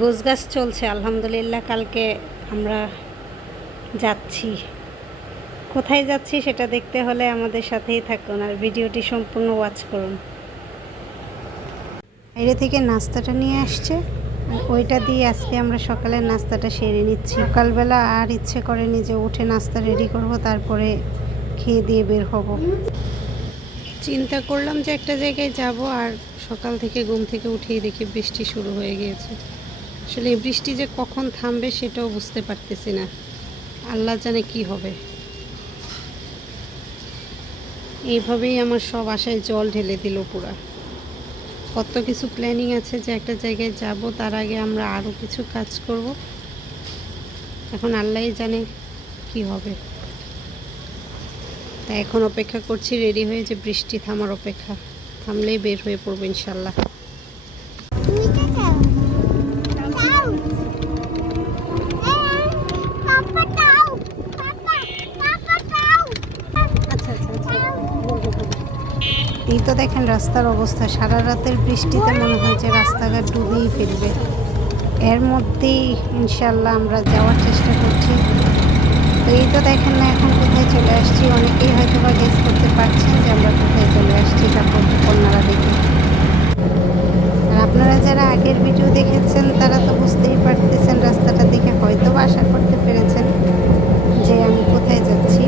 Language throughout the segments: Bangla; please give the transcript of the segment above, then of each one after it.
গোছগাছ চলছে আলহামদুলিল্লাহ। কালকে আমরা যাচ্ছি, কোথায় যাচ্ছি সেটা দেখতে হলে আমাদের সাথেই থাকুন আর ভিডিওটি সম্পূর্ণ ওয়াচ করুন। বাইরে থেকে নাস্তাটা নিয়ে আসছে, ওইটা দিয়ে আজকে আমরা সকালের নাস্তাটা সেরে নিচ্ছি। সকালবেলা আর ইচ্ছে করেনি যে উঠে নাস্তা রেডি করব, তারপরে খেয়ে দিয়ে বের হব। চিন্তা করলাম যে একটা জায়গায় যাব, আর সকাল থেকে ঘুম থেকে উঠেই দেখি বৃষ্টি শুরু হয়ে গিয়েছে। আসলে এই বৃষ্টি যে কখন থামবে সেটাও বুঝতে পারতেছি না, আল্লাহ জানে কি হবে। এইভাবেই আমার সব আশায় জল ঢেলে দিল পুরা। কত কিছু প্ল্যানিং আছে যে একটা জায়গায় যাব, তার আগে আমরা আরও কিছু কাজ করব। এখন আল্লাহই জানে কি হবে। তাই এখন অপেক্ষা করছি রেডি হয়ে, যে বৃষ্টি থামার অপেক্ষা, থামলেই বের হয়ে পড়বো ইনশাল্লাহ। এই তো দেখেন রাস্তার অবস্থা, সারা রাতের বৃষ্টিতে মনে হয় যে রাস্তাঘাট ডুবেই ফেলবে। এর মধ্যেই ইনশাল্লাহ আমরা যাওয়ার চেষ্টা করছি। তো এই তো দেখেন না এখন কোথায় চলে আসছি। অনেকেই হয়তো বা গেস করতে পারছেন যে আমরা কোথায় চলে আসছি তারপর কন্যারা দেখে। আর আপনারা যারা আগের ভিডিও দেখেছেন তারা তো বুঝতেই পারতেছেন, রাস্তাটা দেখে হয়তো বা আশা করতে পেরেছেন যে আমি কোথায় যাচ্ছি।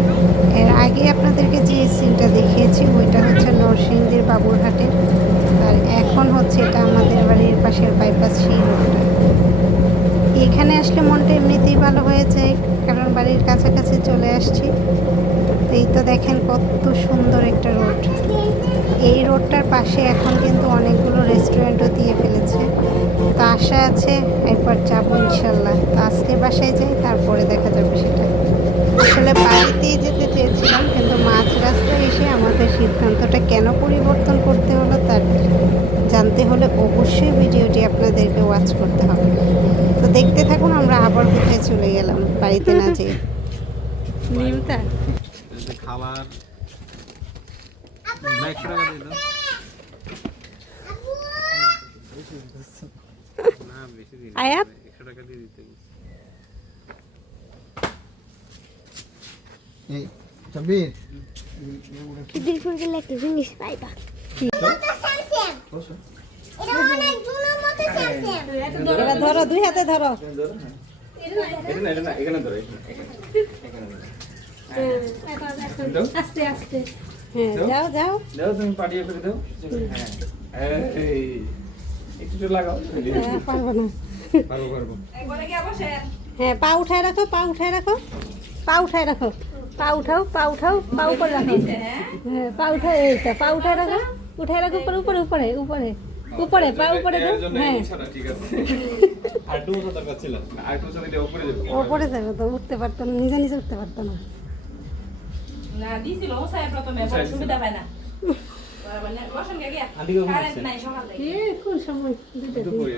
এর আগে আপনাদেরকে যে সিনটা দেখিয়েছি ওইটা হচ্ছে নরসিংদীর বাবুরহাটের, আর এখন হচ্ছে এটা আমাদের বাড়ির পাশের বাইপাস সেই রোডটা। এখানে আসলে মনটা এমনিতেই ভালো হয়ে যায়, কারণ বাড়ির কাছাকাছি চলে আসছি। এই তো দেখেন কত সুন্দর একটা রোড। এই রোডটার পাশে এখন কিন্তু অনেকগুলো রেস্টুরেন্টও দিয়ে ফেলেছে। তো আশা আছে একবার যাবো ইনশাল্লাহ। তো আজকে বাসায় যাই, তারপরে দেখা যাবে সেটা। আসলে বাড়িতেই যেতে চেয়েছিলাম, কিন্তু মাঝ রাস্তায় এসে আমাদের সিদ্ধান্তটা কেন পরিবর্তন করতে হলো তার জানতে হলে অবশ্যই ভিডিওটি আপনাদেরকে ওয়াচ করতে হবে। তো দেখতে থাকুন আমরা আবার কোথায় চলে গেলাম বাড়িতে না যেয়ে। নিমতা খাবার আয়াত খিদির ফুল গেলে একটা জিনিস পাইবা। ধরো, দুই হাতে ধরো। আস্তে আস্তে হ্যাঁ যাও যাও দাও, তুমি পাঠিয়ে করে দাও। হ্যাঁ একটু লাগাও। পারবো না। পারবো। হ্যাঁ পা উঠায় রাখো, পা উঠায় রাখো, পা উঠায় রাখো, পা উঠাও, পা উঠাও, পা উপরে রাখো। হ্যাঁ পা উঠায়, এই তো পা উঠায় রাখো, উঠায় রাখো উপরে উপরে উপরে উপরে উপরে, পা উপরে দাও। হ্যাঁ ঠিক আছে। আর একটু উঁচু দরকার ছিল, আর একটু উঁচু দিলে উপরে যাবে। উপরে যাবে তো, উঠতে পারতো না, নিজে নিজে উঠতে পারতো না। না দিছিল ওসাই প্রথমে বড় সুবিধা পায় না। বসেন গিয়া কারেন্ট নাই সকাল থেকে। কোন সময় দুইটা দিন দুপুরে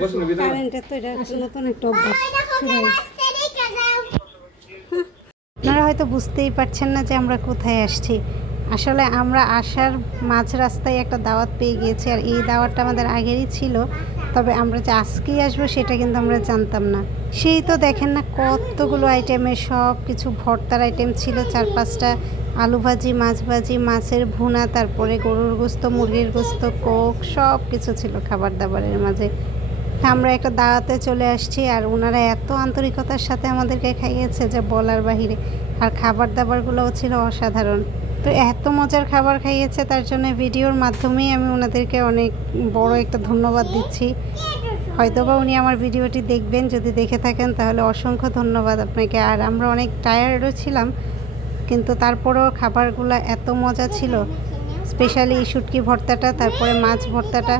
বসুন ভিতরে। কারেন্টের তো এটা নতুন একটা অভ্যাস শুরু হয়েছে। আপনারা হয়তো বুঝতেই পারছেন না যে আমরা কোথায় আসছি। আসলে আমরা আসার মাঝ রাস্তায় একটা দাওয়াত পেয়ে গিয়েছি, আর এই দাওয়াতটা আমাদের আগেরই ছিল, তবে আমরা যে আজকেই আসবো সেটা কিন্তু আমরা জানতাম না। সেই তো দেখেন না কতগুলো আইটেমের সব কিছু ভর্তার আইটেম ছিল, 4-5টা আলু ভাজি, মাছ ভাজি, মাছের ভুনা, তারপরে গরুর গোস্ত, মুরগির গোস্ত, কোক, সব কিছু ছিল খাবার দাবারের মাঝে। আমরা একটা দাওয়াতে চলে আসছি, আর ওনারা এত আন্তরিকতার সাথে আমাদেরকে খাইয়েছে যে বলার বাহিরে। আর খাবার দাবারগুলোও ছিল অসাধারণ। তো এত মজার খাবার খাইয়েছে, তার জন্য ভিডিওর মাধ্যমেই আমি ওনাদেরকে অনেক বড় একটা ধন্যবাদ দিচ্ছি। হয়তোবা উনি আমার ভিডিওটি দেখবেন, যদি দেখে থাকেন তাহলে অসংখ্য ধন্যবাদ আপনাকে। আর আমরা অনেক টায়ার্ডও ছিলাম, কিন্তু তারপরেও খাবারগুলো এত মজা ছিল। স্পেশালি শুটকি ভর্তাটা, তারপরে মাছ ভর্তাটা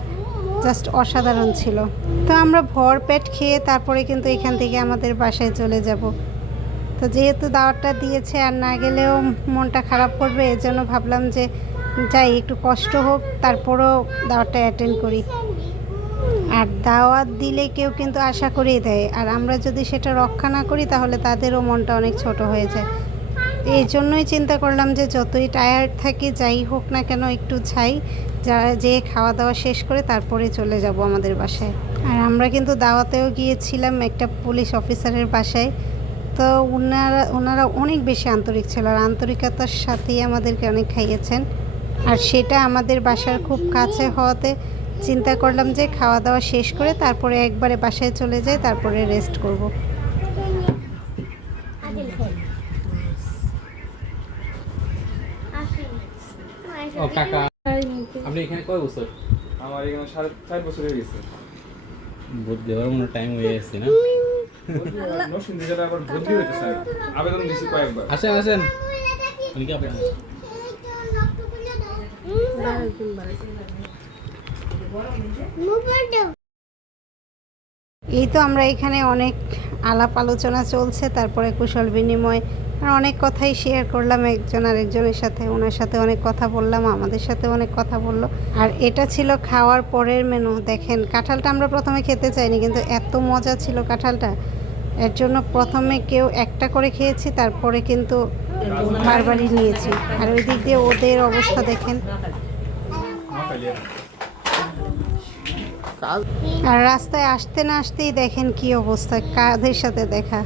জাস্ট অসাধারণ ছিল। তো আমরা ভরপেট খেয়ে তারপরে কিন্তু এখান থেকে আমাদের বাসায় চলে যাব। তো যেহেতু দাওয়াতটা দিয়েছে আর না গেলেও মনটা খারাপ করবে, এজন্য ভাবলাম যে যাই, একটু কষ্ট হোক তারপরও দাওয়াতটা অ্যাটেন্ড করি। আর দাওয়াত দিলে কেউ কিন্তু আশা করেই দেয়, আর আমরা যদি সেটা রক্ষা না করি তাহলে তাদেরও মনটা অনেক ছোট হয়ে যায়। এই জন্যই চিন্তা করলাম যে যতই টায়ার্ড থাকি যাই হোক না কেন একটু যাই, যে খাওয়া দাওয়া শেষ করে তারপরে চলে যাব আমাদের বাসায়। আর আমরা কিন্তু দাওয়াতেও গিয়েছিলাম একটা পুলিশ অফিসারের বাসায়। তো ওনারা অনেক বেশি আন্তরিক ছিল, আর আন্তরিকতার সাথেই আমাদেরকে অনেক খাইয়েছেন। আর সেটা আমাদের বাসার খুব কাছে হওয়াতে চিন্তা করলাম যে খাওয়া দাওয়া শেষ করে তারপরে একবারে বাসায় চলে যাই, তারপরে রেস্ট করব। ও কাকা, আপনি এখানে কয় বছর? আমার এখানে 4.5 বছর হয়ে গেছে। ভোট দেওয়ার মনে টাইম হয়ে গেছে না? নরসিংদী জেলায় আবার ভর্তি হইতে চাই, আবেদন দিয়েছি কয়েকবার। আসেন আসেন, আপনি কি আপনার এই তো আমরা এখানে অনেক আলাপ আলোচনা চলছে, তারপরে কুশল বিনিময় আর অনেক কথাই শেয়ার করলাম একজন আরেকজনের সাথে। ওনার সাথে অনেক কথা বললাম, আমাদের সাথে অনেক কথা বললো। আর এটা ছিল খাওয়ার পরের মেনু। দেখেন, কাঁঠালটা আমরা প্রথমে খেতে চাইনি, কিন্তু এত মজা ছিল কাঁঠালটা, এর জন্য প্রথমে কেউ একটা করে খেয়েছি, তারপরে কিন্তু বারবারই নিয়েছি। আর ওই দিক দিয়ে ওদের অবস্থা দেখেন। আর রাস্তায় আসতে না আসতেই দেখেন কি অবস্থা, কাদের সাথে দেখা।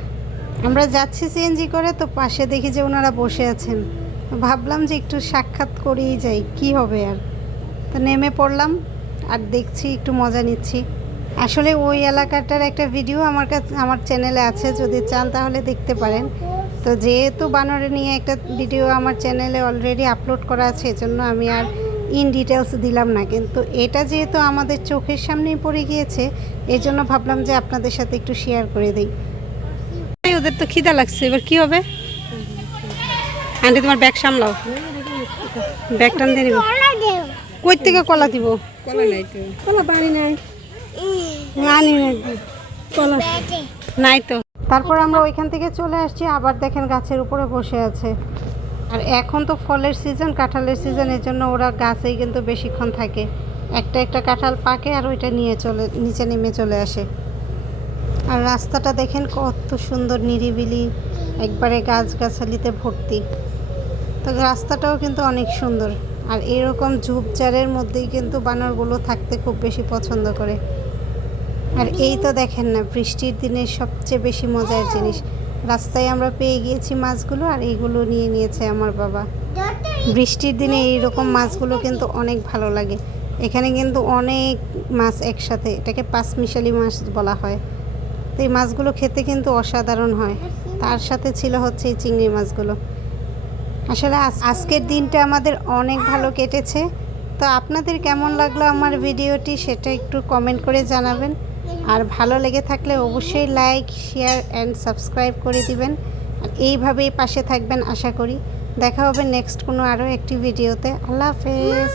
আমরা যাচ্ছি সিএনজি করে, তো পাশে দেখি যে ওনারা বসে আছেন। ভাবলাম যে একটু সাক্ষাৎ করেই যাই, কি হবে আর। তো নেমে পড়লাম আর দেখছি, একটু মজা নিচ্ছি। আসলে ওই এলাকাটার একটা ভিডিও আমার চ্যানেলে আছে, যদি চান তাহলে দেখতে পারেন। তো যেহেতু বানরে নিয়ে একটা ভিডিও আমার চ্যানেলে অলরেডি আপলোড করা আছে, এজন্য আমি আর ইন ডিটেলস দিলাম না। কিন্তু এটা যেহেতু আমাদের চোখের সামনেই পড়ে গিয়েছে, এই জন্য ভাবলাম যে আপনাদের সাথে একটু শেয়ার করে দিই। ওদের তো খিদা লাগছে, এবার কি হবে? আন্টি তোমার ব্যাগ সামলাও, ব্যাগ টান দিয়ে নিব। কই থেকে কলা দিব? কলা নাই তো, কলা পানি নাই, আনি নাই কলা নাই তো। তারপর আমরা ওইখান থেকে চলে আসছি, আবার দেখেন গাছের উপরে বসে আছে। আর এখন তো ফলের সিজন, কাঁঠালের সিজন, এর জন্য ওরা গাছেই কিন্তু বেশিক্ষণ থাকে। একটা কাঁঠাল পাকে আর ওইটা নিচে নেমে চলে আসে। আর রাস্তাটা দেখেন কত সুন্দর, নিরিবিলি, একবারে গাছগাছালিতে ভর্তি। তো রাস্তাটাও কিন্তু অনেক সুন্দর। আর এরকম ঝোপঝাড়ের মধ্যেই কিন্তু বানরগুলো থাকতে খুব বেশি পছন্দ করে। আর এই তো দেখেন না, বৃষ্টির দিনে সবচেয়ে বেশি মজার জিনিস, রাস্তায় আমরা পেয়ে গিয়েছি মাছগুলো, আর এইগুলো নিয়ে নিয়েছে আমার বাবা। বৃষ্টির দিনে এইরকম মাছগুলো কিন্তু অনেক ভালো লাগে। এখানে কিন্তু অনেক মাছ একসাথে, এটাকে পাঁচমিশালি মাছ বলা হয়। তো এই মাছগুলো খেতে কিন্তু অসাধারণ হয়। তার সাথে ছিল হচ্ছে এই চিংড়ি মাছগুলো। আসলে আজকের দিনটা আমাদের অনেক ভালো কেটেছে। তো আপনাদের কেমন লাগলো আমার ভিডিওটি, সেটা একটু কমেন্ট করে জানাবেন। আর ভালো লেগে থাকলে অবশ্যই লাইক, শেয়ার অ্যান্ড সাবস্ক্রাইব করে দিবেন। আর এইভাবেই পাশে থাকবেন আশা করি। দেখা হবে নেক্সট কোনো আরও একটি ভিডিওতে। আল্লাহ হাফেজ।